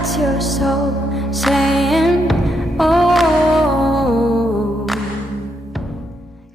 That's your soul saying, oh.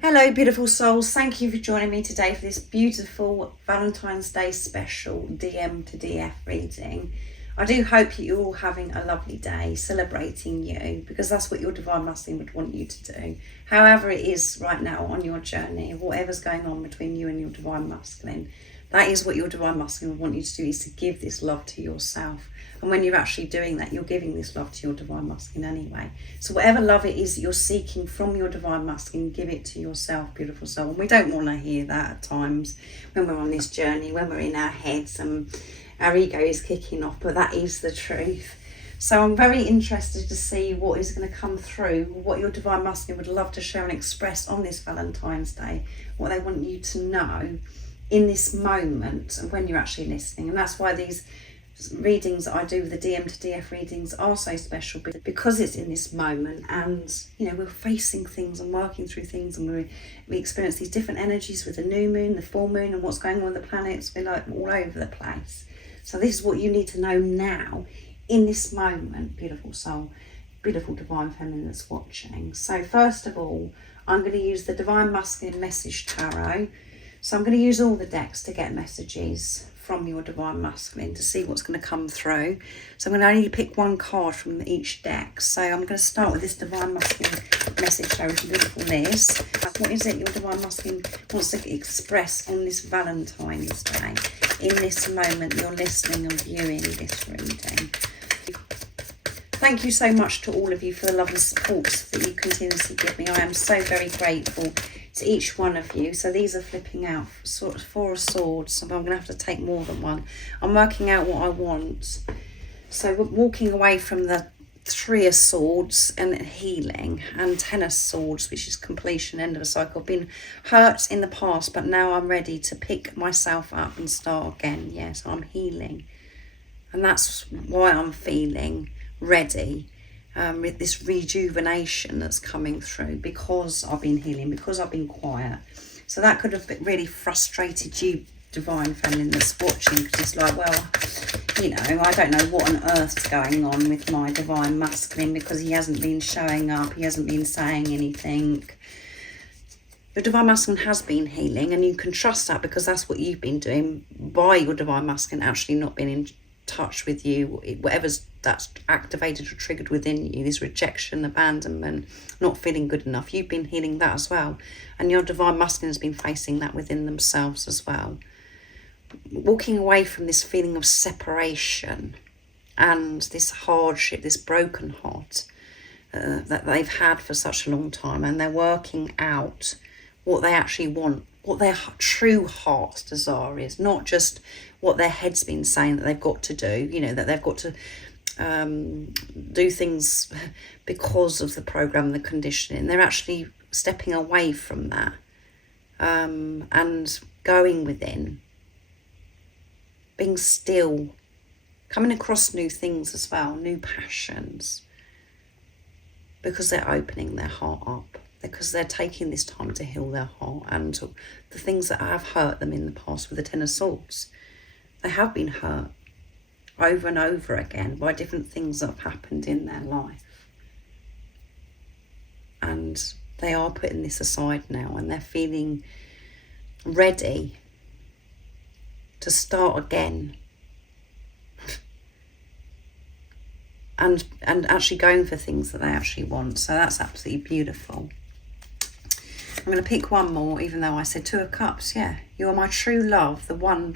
Hello beautiful souls, thank you for joining me today for this beautiful Valentine's Day special DM to DF reading. I do hope that you're all having a lovely day, celebrating you, because that's what your Divine Masculine would want you to do. However it is right now on your journey, whatever's going on between you and your Divine Masculine, that is what your Divine Masculine would want you to do, is to give this love to yourself. And when you're actually doing that, you're giving this love to your Divine Masculine anyway. So whatever love it is that you're seeking from your Divine Masculine, give it to yourself, beautiful soul. And we don't want to hear that at times when we're on this journey, when we're in our heads and our ego is kicking off, but that is the truth. So I'm very interested to see what is going to come through, what your Divine Masculine would love to share and express on this Valentine's Day, what they want you to know in this moment when you're actually listening. And that's why these readings that I do, the DM to DF readings, are so special, because it's in this moment, and you know, we're facing things and working through things, and we experience these different energies with the new moon, the full moon, and what's going on with the planets. We're like all over the place. So this is what you need to know now in this moment, beautiful soul, beautiful Divine Feminine that's watching. So first of all, I'm going to use the Divine Masculine Message Tarot. So I'm going to use all the decks to get messages from your Divine Masculine to see what's going to come through. So I'm going to only pick one card from each deck. So I'm going to start with this Divine Masculine Message Tarot, beautiful Liz. What is it your Divine Masculine wants to express on this Valentine's Day? In this moment you're listening and viewing this reading. Thank you so much to all of you for the love and support that you continuously give me. I am so very grateful to each one of you. So these are flipping out sort of Four of Swords, so I'm going to have to take more than one. I'm working out what I want. So we're walking away from the Three of Swords and healing, and Ten of Swords, which is completion, end of a cycle. I've been hurt in the past, but now I'm ready to pick myself up and start again. Yes, I'm healing, and that's why I'm feeling ready with this rejuvenation that's coming through, because I've been healing, because I've been quiet. So that could have really frustrated you, Divine Feminine, that's watching, because it's like, well, you know, I don't know what on earth's going on with my Divine Masculine, because he hasn't been showing up, he hasn't been saying anything. Your Divine Masculine has been healing, and you can trust that, because that's what you've been doing by your Divine Masculine actually not being in touch with you, whatever's that's activated or triggered within you, this rejection, abandonment, not feeling good enough. You've been healing that as well, and your Divine Masculine has been facing that within themselves as well. Walking away from this feeling of separation and this hardship, this broken heart that they've had for such a long time, and they're working out what they actually want, what their true heart's desire is, not just what their head's been saying that they've got to do, you know, that they've got to do things because of the program, the conditioning. They're actually stepping away from that and going within, being still, coming across new things as well, new passions, because they're opening their heart up, because they're taking this time to heal their heart and the things that have hurt them in the past. With the Ten of Swords, they have been hurt over and over again by different things that have happened in their life, and they are putting this aside now, and they're feeling ready to start again and actually going for things that they actually want. So that's absolutely beautiful. I'm going to pick one more, even though I said Two of Cups. Yeah, you are my true love, the one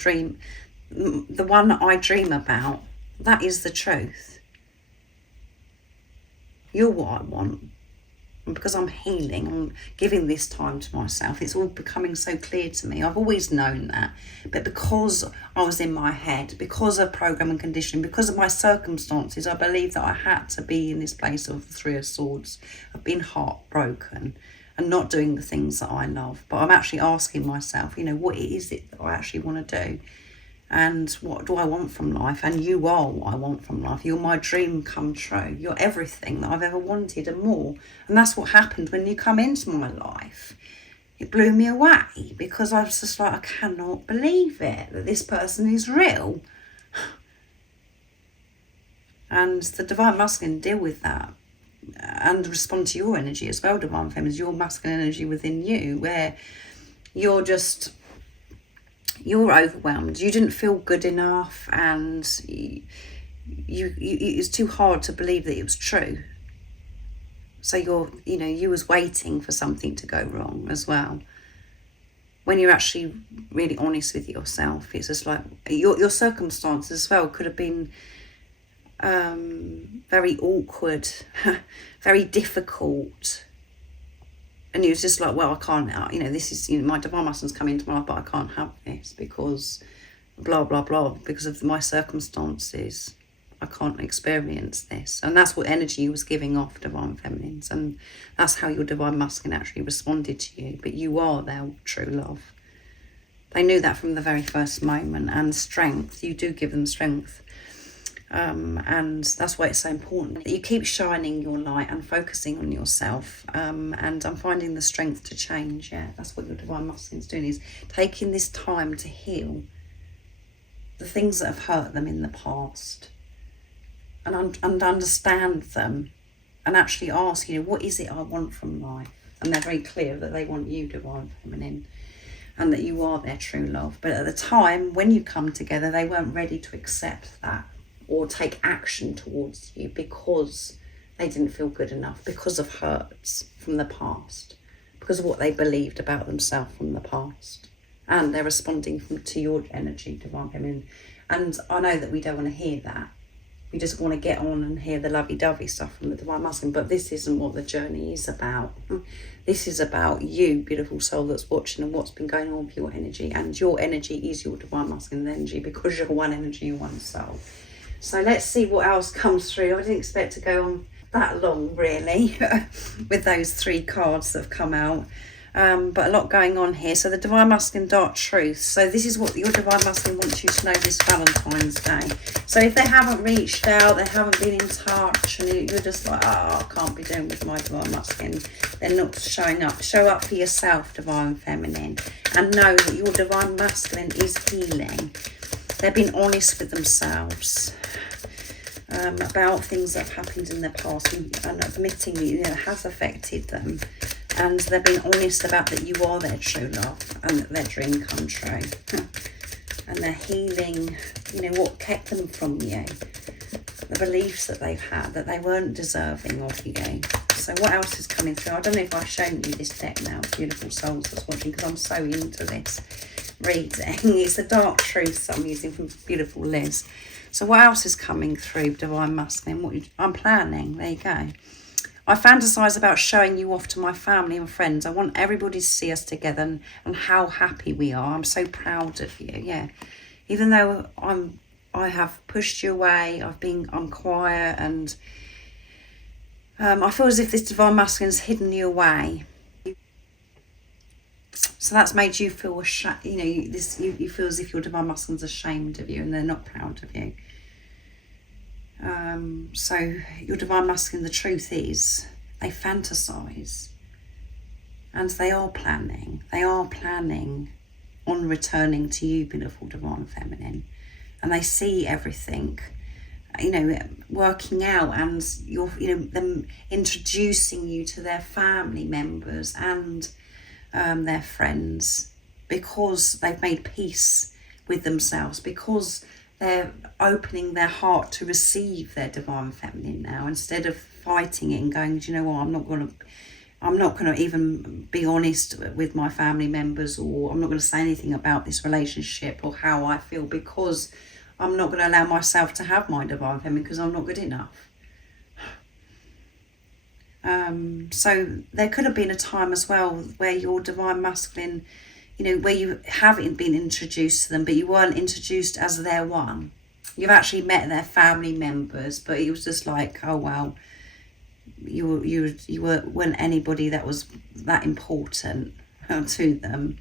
I dream about. That is the truth. You're what I want. And because I'm healing, I'm giving this time to myself, it's all becoming so clear to me. I've always known that, but because I was in my head, because of program and conditioning, because of my circumstances, I believe that I had to be in this place of the Three of Swords. I've been heartbroken and not doing the things that I love, but I'm actually asking myself, you know, what is it that I actually want to do, and what do I want from life? And you are what I want from life. You're my dream come true. You're everything that I've ever wanted and more. And that's what happened when you come into my life. It blew me away, because I was just like, I cannot believe it, that this person is real. And the divine masculine deal with that and respond to your energy as well, divine feminine, your masculine energy within you, where you're overwhelmed, you didn't feel good enough, and it's too hard to believe that it was true. So you was waiting for something to go wrong as well. When you're actually really honest with yourself, it's just like your circumstances as well could have been very awkward, very difficult. And it was just like, well, I can't, this is, my divine masculine's coming into my life, but I can't have this because blah, blah, blah, because of my circumstances. I can't experience this. And that's what energy you was giving off, divine feminines. And that's how your divine masculine actually responded to you. But you are their true love. They knew that from the very first moment. And strength, you do give them strength. And that's why it's so important that you keep shining your light and focusing on yourself. And I'm finding the strength to change. Yeah, that's what your divine masculine is doing, is taking this time to heal the things that have hurt them in the past. And understand them, and actually ask, what is it I want from life? And they're very clear that they want you, divine feminine, and that you are their true love. But at the time when you come together, they weren't ready to accept that or take action towards you because they didn't feel good enough, because of hurts from the past, because of what they believed about themselves from the past. And they're responding to your energy, divine feminine. And I know that we don't want to hear that. We just want to get on and hear the lovey-dovey stuff from the divine masculine, but this isn't what the journey is about. This is about you, beautiful soul that's watching, and what's been going on with your energy. And your energy is your divine masculine energy, because you're one energy, you're one soul. So let's see what else comes through. I didn't expect to go on that long, really, with those 3 cards that have come out. But a lot going on here. So the divine masculine dark truth. So this is what your divine masculine wants you to know this Valentine's Day. So if they haven't reached out, they haven't been in touch, and you're just like, I can't be doing with my divine masculine, they're not showing up. Show up for yourself, divine feminine, and know that your divine masculine is healing. They've been honest with themselves about things that have happened in their past, and admitting that it has affected them. And they've been honest about that you are their true love, and that their dream come true. And they're healing, what kept them from you. The beliefs that they've had, that they weren't deserving of you. So what else is coming through? I don't know if I've shown you this deck now, beautiful souls that's watching, because I'm so into this reading. It's the dark truth I'm using from beautiful Liz. So what else is coming through, divine masculine? I'm planning. There you go. I fantasize about showing you off to my family and friends. I want everybody to see us together and how happy we are. I'm so proud of you. Yeah, even though I have pushed you away, I'm quiet, and I feel as if this divine masculine's hidden you away. So that's made you feel ashamed. You feel as if your divine masculine's ashamed of you, and they're not proud of you. So your divine masculine, the truth is, they fantasize, and they are planning on returning to you, beautiful divine feminine, and they see everything, working out, and them introducing you to their family members and their friends, because they've made peace with themselves, because they're opening their heart to receive their divine feminine now, instead of fighting it and going, do you know what, I'm not going to even be honest with my family members, or I'm not going to say anything about this relationship or how I feel, because I'm not going to allow myself to have my divine feminine, because I'm not good enough. So there could have been a time as well where your divine masculine, where you haven't been introduced to them, but you weren't introduced as their one. You've actually met their family members, but it was just like, oh well, you weren't anybody that was that important to them,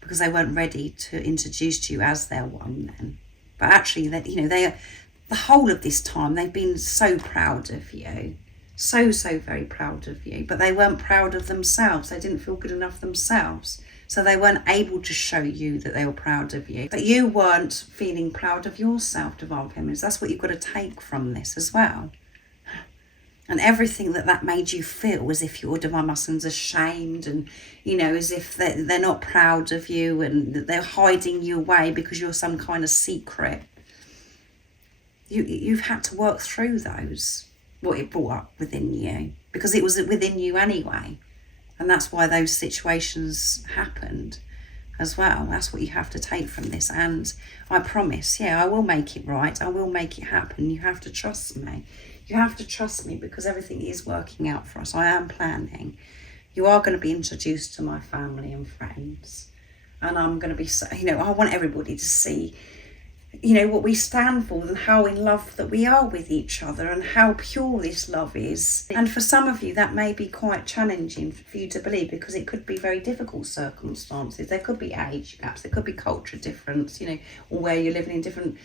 because they weren't ready to introduce you as their one then. But actually, that the whole of this time they've been so proud of you, so very proud of you, but they weren't proud of themselves. They didn't feel good enough themselves. So they weren't able to show you that they were proud of you. But you weren't feeling proud of yourself, Divine Feminines. That's what you've got to take from this as well. And everything that made you feel as if your Divine Masculines ashamed and, you know, as if they're not proud of you and they're hiding you away because you're some kind of secret. You've had to work through those, what it brought up within you, because it was within you anyway. And that's why those situations happened as well. That's what you have to take from this. And I promise, I will make it right. I will make it happen. You have to trust me. You have to trust me because everything is working out for us. I am planning. You are going to be introduced to my family and friends. And I'm going to be, I want everybody to see, what we stand for and how in love that we are with each other and how pure this love is. And for some of you, that may be quite challenging for you to believe because it could be very difficult circumstances. There could be age gaps, there could be culture difference, or where you're living in different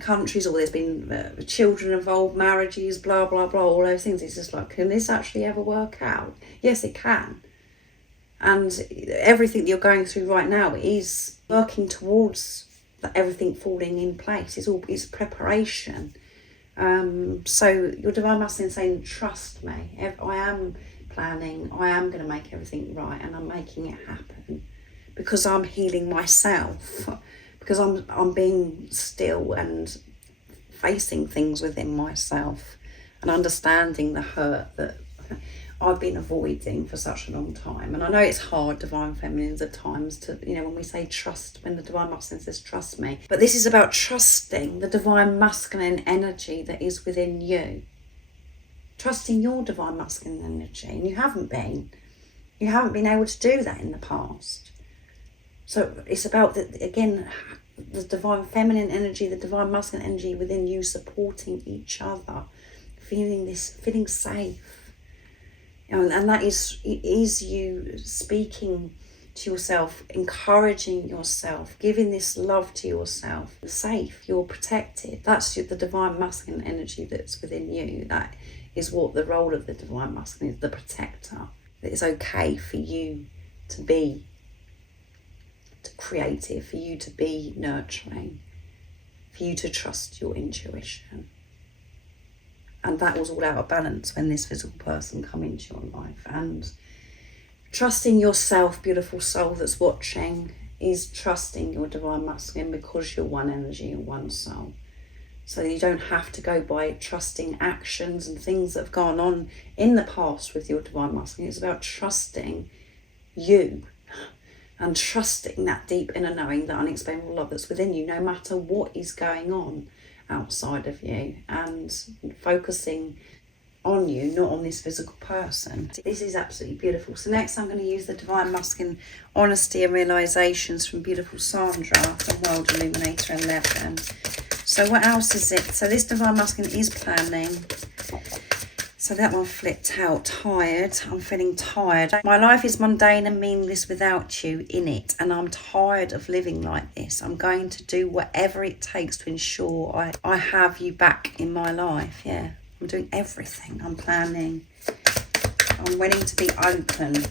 countries, or there's been children involved, marriages, blah, blah, blah, all those things. It's just like, can this actually ever work out? Yes, it can. And everything that you're going through right now is working towards everything falling in place. It's preparation. So your Divine Masculine is saying, trust me. I am planning. I am going to make everything right, and I'm making it happen because I'm healing myself. Because I'm being still and facing things within myself and understanding the hurt that I've been avoiding for such a long time. And I know it's hard, Divine Feminines, at times to, when we say trust, when the Divine Masculine says trust me. But this is about trusting the Divine Masculine energy that is within you. Trusting your Divine Masculine energy. And you haven't been. You haven't been able to do that in the past. So it's about, the Divine Feminine energy, the Divine Masculine energy within you supporting each other, feeling safe. And that is you speaking to yourself, encouraging yourself, giving this love to yourself. Safe, you're protected. That's the Divine Masculine energy that's within you. That is what the role of the Divine Masculine is, the protector. That it's okay for you to be creative, for you to be nurturing, for you to trust your intuition. And that was all out of balance when this physical person come into your life. And trusting yourself, beautiful soul that's watching, is trusting your Divine Masculine because you're one energy and one soul. So you don't have to go by trusting actions and things that have gone on in the past with your Divine Masculine. It's about trusting you and trusting that deep inner knowing, that unexplainable love that's within you, no matter what is going on outside of you, and focusing on you, not on this physical person. This is absolutely beautiful. So next I'm going to use the Divine Masculine Honesty and Realizations from beautiful Sandra from World Illuminator 11. So what else is it? So this Divine Masculine is planning. So that one flipped out. Tired. I'm feeling tired. My life is mundane and meaningless without you in it. And I'm tired of living like this. I'm going to do whatever it takes to ensure I have you back in my life. Yeah. I'm doing everything. I'm planning. I'm willing to be open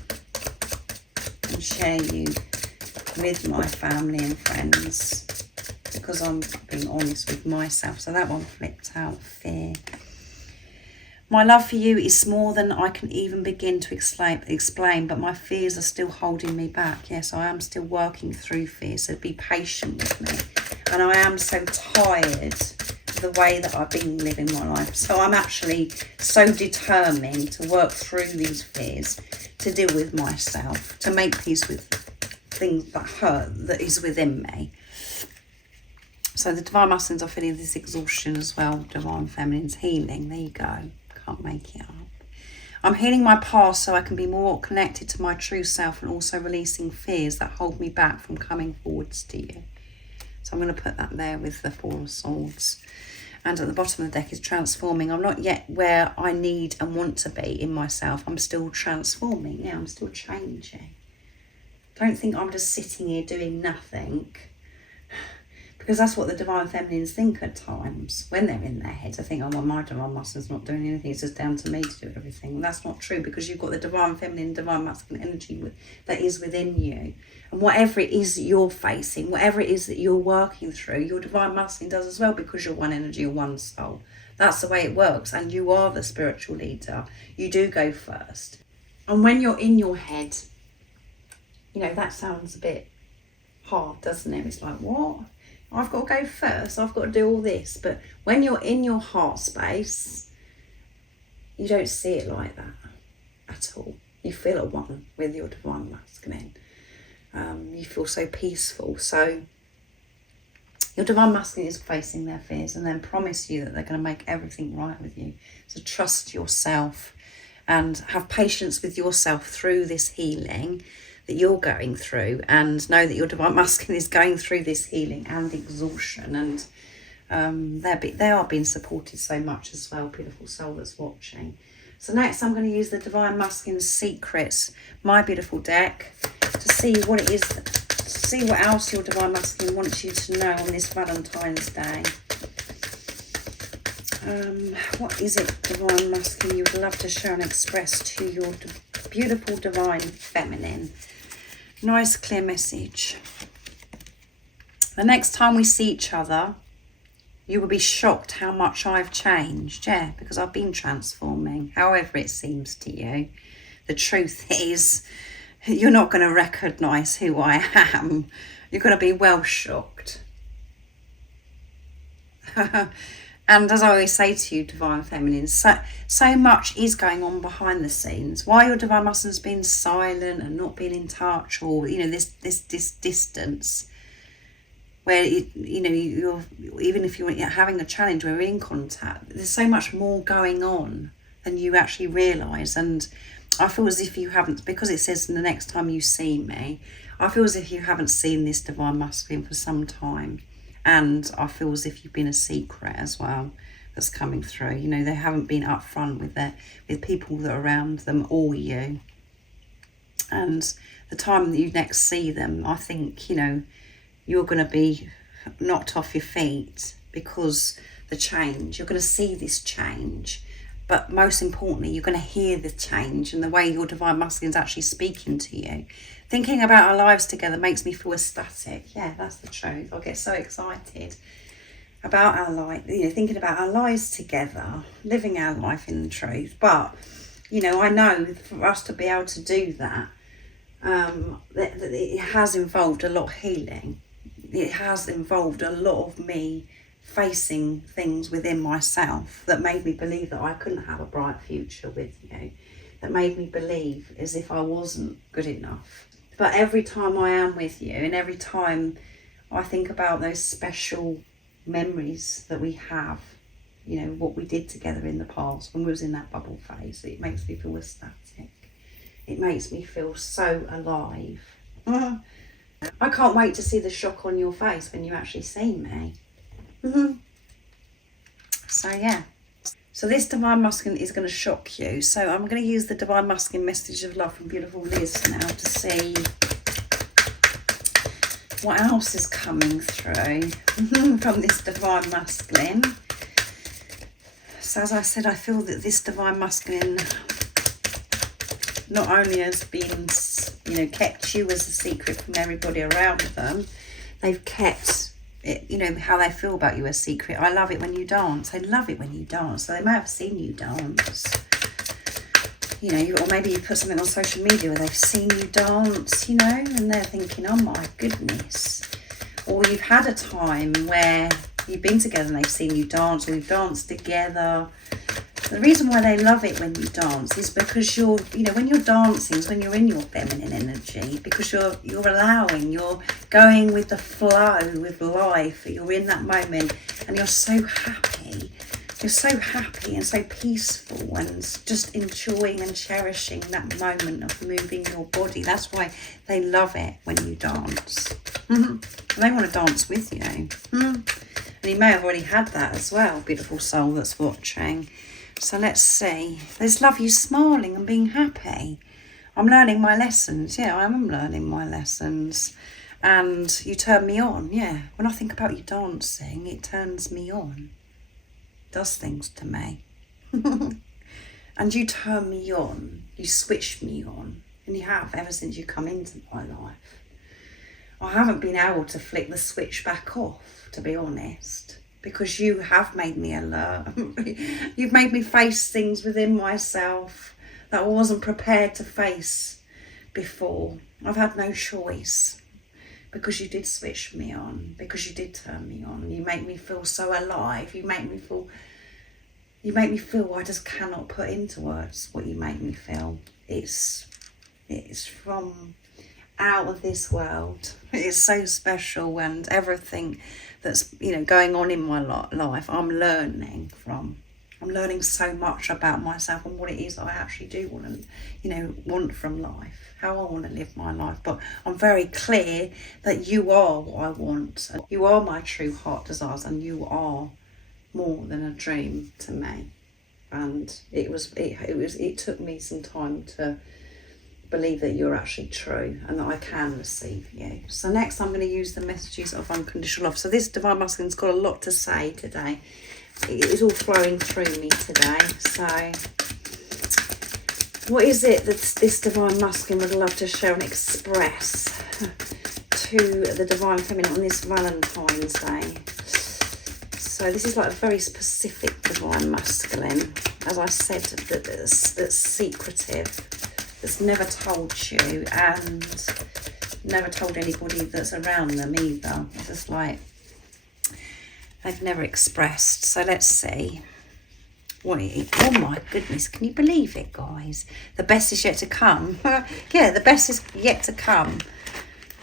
and share you with my family and friends. Because I'm being honest with myself. So that one flipped out. Fear. My love for you is more than I can even begin to explain, but my fears are still holding me back. Yes, I am still working through fears, so be patient with me. And I am so tired of the way that I've been living my life. So I'm actually so determined to work through these fears, to deal with myself, to make peace with things that hurt that is within me. So the Divine Masculines are feeling this exhaustion as well. Divine Feminines healing. There you go. Can't make it up. I'm healing my past so I can be more connected to my true self, and also releasing fears that hold me back from coming forwards to you. So I'm going to put that there with the Four of Swords. And at the bottom of the deck is transforming. I'm not yet where I need and want to be in myself. I'm still transforming. Yeah, I'm still changing. Don't think I'm just sitting here doing nothing. Because that's what the divine feminines think at times when they're in their heads. I think, oh, well, my divine masculine's not doing anything. It's just down to me to do everything. And that's not true, because you've got the divine feminine, divine masculine energy that is within you. And whatever it is that you're facing, whatever it is that you're working through, your divine masculine does as well, because you're one energy, you're one soul. That's the way it works. And you are the spiritual leader. You do go first. And when you're in your head, you know, that sounds a bit hard, doesn't it? It's like, what? I've got to go first. I've got to do all this. But when you're in your heart space, you don't see it like that at all. You feel at one with your divine masculine. You feel so peaceful. So your divine masculine is facing their fears and then promise you that they're going to make everything right with you. So trust yourself and have patience with yourself through this healing that you're going through, and know that your divine masculine is going through this healing and exhaustion, and they are being supported so much as well, beautiful soul that's watching. So next I'm going to use the Divine Masculine Secrets, my beautiful deck, to see what it is, to see what else your Divine Masculine wants you to know on this Valentine's Day. What is it, Divine Masculine, you would love to share and express to your beautiful Divine Feminine? Nice clear message. The next time we see each other, you will be shocked how much I've changed. Yeah, because I've been transforming, however it seems to you. The truth is, you're not going to recognise who I am. You're going to be well shocked. And as I always say to you, Divine Feminine, so much is going on behind the scenes. Why your Divine Masculine's been silent and not being in touch, or, you know, this distance, where, you know, you're, even if you're having a challenge where we're in contact, there's so much more going on than you actually realise. And I feel as if you haven't, because it says the next time you see me, I feel as if you haven't seen this Divine Masculine for some time. And I feel as if you've been a secret as well that's coming through. You know, they haven't been upfront with people that are around them or you. And the time that you next see them, I think, you know, you're going to be knocked off your feet, because the change, you're going to see this change. But most importantly, you're going to hear the change and the way your Divine Masculine's actually speaking to you. Thinking about our lives together makes me feel ecstatic. Yeah, that's the truth. I get so excited about our life, you know, thinking about our lives together, living our life in the truth. But, you know, I know for us to be able to do that, that it has involved a lot of healing. It has involved a lot of me facing things within myself that made me believe that I couldn't have a bright future with you, that made me believe as if I wasn't good enough. But every time I am with you, and every time I think about those special memories that we have, you know, what we did together in the past when we was in that bubble phase, it makes me feel ecstatic. It makes me feel so alive. I can't wait to see the shock on your face when you actually see me. So yeah, so this Divine Masculine is going to shock you. So I'm going to use the Divine Masculine message of love from beautiful Liz now to see what else is coming through from this Divine Masculine. So as I said, I feel that this Divine Masculine not only has been, you know, kept you as a secret from everybody around them, they've kept it, you know, how they feel about you a secret. I love it when you dance. They love it when you dance. So they may have seen you dance, you know, or maybe you put something on social media where they've seen you dance, you know, and they're thinking, oh my goodness. Or you've had a time where you've been together and they've seen you dance, or you've danced together. The reason why they love it when you dance is because you're, you know, when you're dancing is when you're in your feminine energy, because you're allowing, you're going with the flow with life, you're in that moment and you're so happy. You're so happy and so peaceful and just enjoying and cherishing that moment of moving your body. That's why they love it when you dance. They want to dance with you. And you may have already had that as well, beautiful soul that's watching. So let's see. There's love you smiling and being happy. I'm learning my lessons. Yeah, I am learning my lessons. and you turn me on. Yeah, when I think about you dancing, it turns me on, does things to me. And you turn me on, you switch me on, and you have ever since you come into my life. I haven't been able to flick the switch back off, to be honest, because you have made me alert. You've made me face things within myself that I wasn't prepared to face before. I've had no choice, because you did switch me on, because you did turn me on. You make me feel so alive. You make me feel I just cannot put into words what you make me feel. It's from out of this world. It's so special, and everything that's going on in my life, I'm learning from. I'm learning so much about myself and what it is I actually do want to, want from life, how I want to live my life. But I'm very clear that you are what I want. You are my true heart desires, and you are more than a dream to me. And it took me some time to believe that you're actually true and that I can receive you. So next I'm going to use the messages of unconditional love. So this Divine Masculine's got a lot to say today. It is all flowing through me today. So what is it that this Divine Masculine would love to share and express to the Divine Feminine on this Valentine's Day? So this is like a very specific Divine Masculine, as I said, that's secretive, that's never told you and never told anybody that's around them either. It's just like they've never expressed. So let's see. Oh my goodness, can you believe it, guys? The best is yet to come. Yeah, the best is yet to come.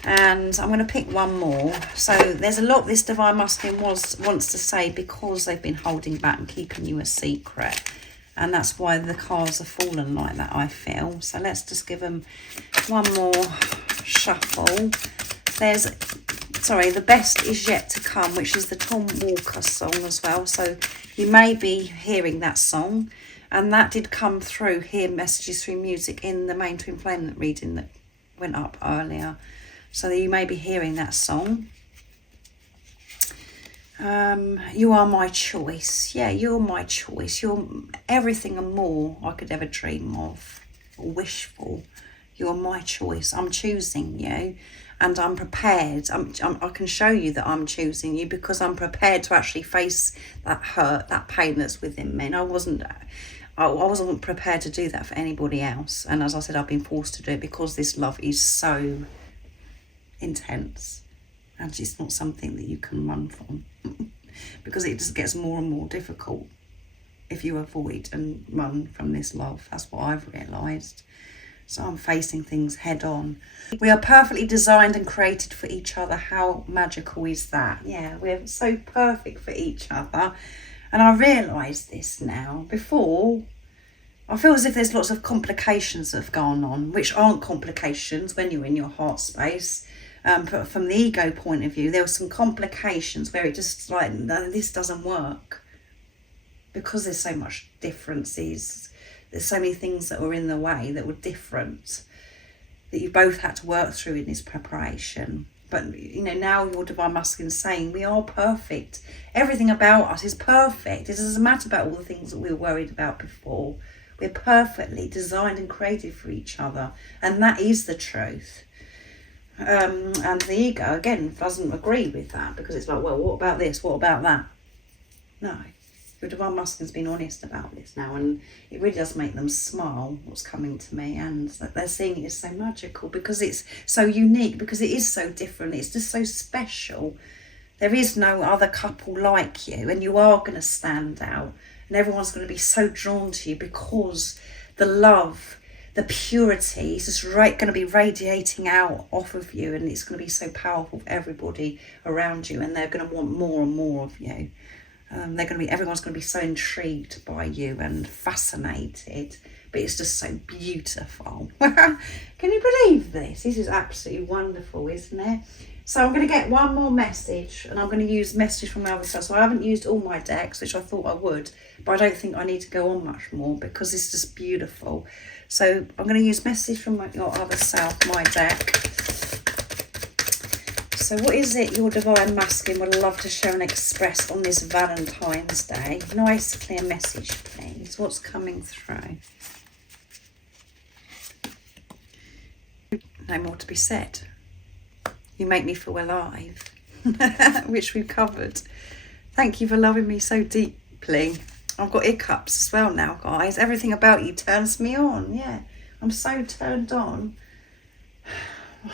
And I'm going to pick one more. So there's a lot this Divine Masculine wants to say, because they've been holding back and keeping you a secret. And that's why the cards have fallen like that, I feel. So let's just give them one more shuffle. The best is yet to come, which is the Tom Walker song as well. So you may be hearing that song. And that did come through, hear messages through music in the main twin flame reading that went up earlier. So you may be hearing that song. You are my choice. Yeah, you're my choice. You're everything and more I could ever dream of or wish for. You're my choice. I'm choosing you, and I'm prepared. I can show you that I'm choosing you because I'm prepared to actually face that hurt, that pain that's within me. And I wasn't prepared to do that for anybody else. And as I said, I've been forced to do it because this love is so intense, and it's not something that you can run from because it just gets more and more difficult if you avoid and run from this love. That's what I've realised. So I'm facing things head on. We are perfectly designed and created for each other. How magical is that? Yeah, we're so perfect for each other. And I realise this now. Before, I feel as if there's lots of complications that have gone on, which aren't complications when you're in your heart space. But from the ego point of view, there were some complications where it just like, no, this doesn't work. Because there's so much differences, there's so many things that were in the way that were different, that you both had to work through in this preparation. But, now your Divine Masculine saying we are perfect. Everything about us is perfect. It doesn't matter about all the things that we were worried about before. We're perfectly designed and created for each other. And that is the truth. And the ego, again, doesn't agree with that because it's like, well, what about this? What about that? No. Your Divine Masculine's been honest about this now, and it really does make them smile, what's coming to me, and they're seeing it as so magical because it's so unique, because it is so different. It's just so special. There is no other couple like you, and you are going to stand out, and everyone's going to be so drawn to you because the love, the purity is just going to be radiating out off of you, and it's going to be so powerful for everybody around you, and they're going to want more and more of you. Everyone's going to be so intrigued by you and fascinated, but it's just so beautiful. Can you believe this? This is absolutely wonderful, isn't it? So I'm going to get one more message, and I'm going to use message from my other self. So I haven't used all my decks, which I thought I would, but I don't think I need to go on much more because it's just beautiful. So I'm going to use message from your other self, my deck. so what is it your Divine Masculine would love to share and express on this Valentine's Day? Nice, clear message, please. What's coming through? No more to be said. You make me feel alive, which we've covered. Thank you for loving me so deeply. I've got hiccups as well now, guys. Everything about you turns me on. Yeah, I'm so turned on.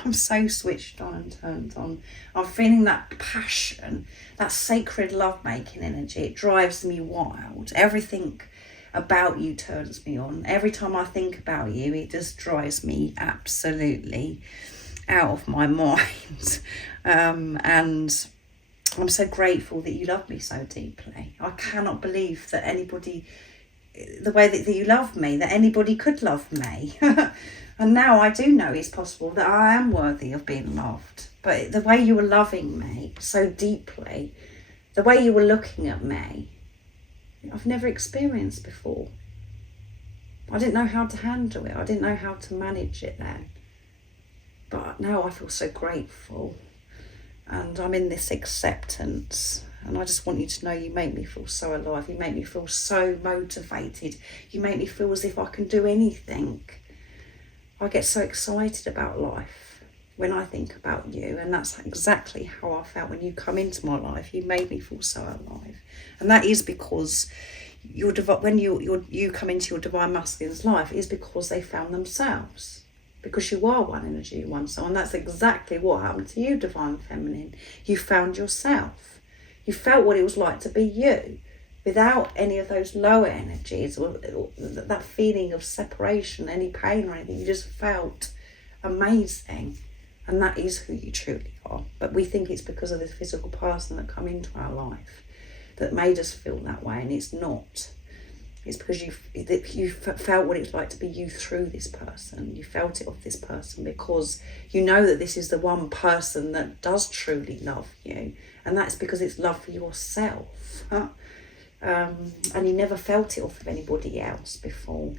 I'm so switched on and turned on. I'm feeling that passion, that sacred love-making energy. It drives me wild. Everything about you turns me on. Every time I think about you, it just drives me absolutely out of my mind. And I'm so grateful that you love me so deeply. I cannot believe that anybody, the way that you love me, that anybody could love me. And now I do know it's possible that I am worthy of being loved. But the way you were loving me so deeply, the way you were looking at me, I've never experienced before. I didn't know how to handle it. I didn't know how to manage it then. But now I feel so grateful. And I'm in this acceptance. And I just want you to know you make me feel so alive. You make me feel so motivated. You make me feel as if I can do anything. I get so excited about life when I think about you, and that's exactly how I felt when you come into my life. You made me feel so alive, and that is because when you come into your Divine Masculine's life is because they found themselves, because you are one energy, one soul, and that's exactly what happened to you, Divine Feminine. You found yourself. You felt what it was like to be you, without any of those lower energies or that feeling of separation, any pain or anything. You just felt amazing. And that is who you truly are. But we think it's because of this physical person that come into our life that made us feel that way, and it's not. It's because you felt what it's like to be you through this person. You felt it of this person because you know that this is the one person that does truly love you. And that's because it's love for yourself. And you never felt it off of anybody else before.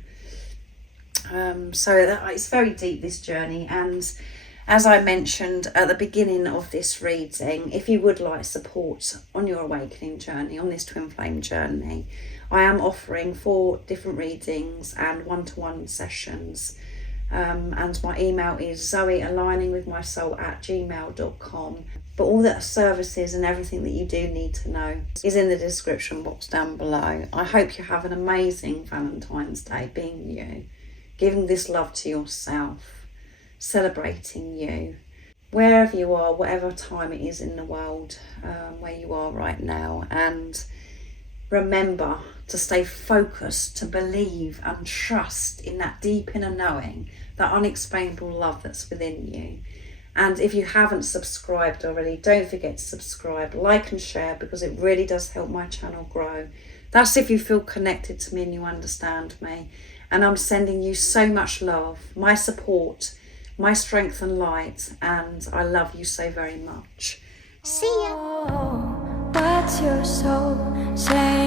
So it's very deep, this journey. And as I mentioned at the beginning of this reading, if you would like support on your awakening journey, on this twin flame journey, I am offering 4 different readings and one-to-one sessions. And my email is zoealigningwithmysoul@gmail.com. But all the services and everything that you do need to know is in the description box down below. I hope you have an amazing Valentine's Day, being you, giving this love to yourself, celebrating you, wherever you are, whatever time it is in the world, where you are right now. And remember to stay focused, to believe and trust in that deep inner knowing, that unexplainable love that's within you. And if you haven't subscribed already, don't forget to subscribe, like and share, because it really does help my channel grow. That's if you feel connected to me and you understand me. And I'm sending you so much love, my support, my strength and light, and I love you so very much. See ya. Oh, what's your soul saying?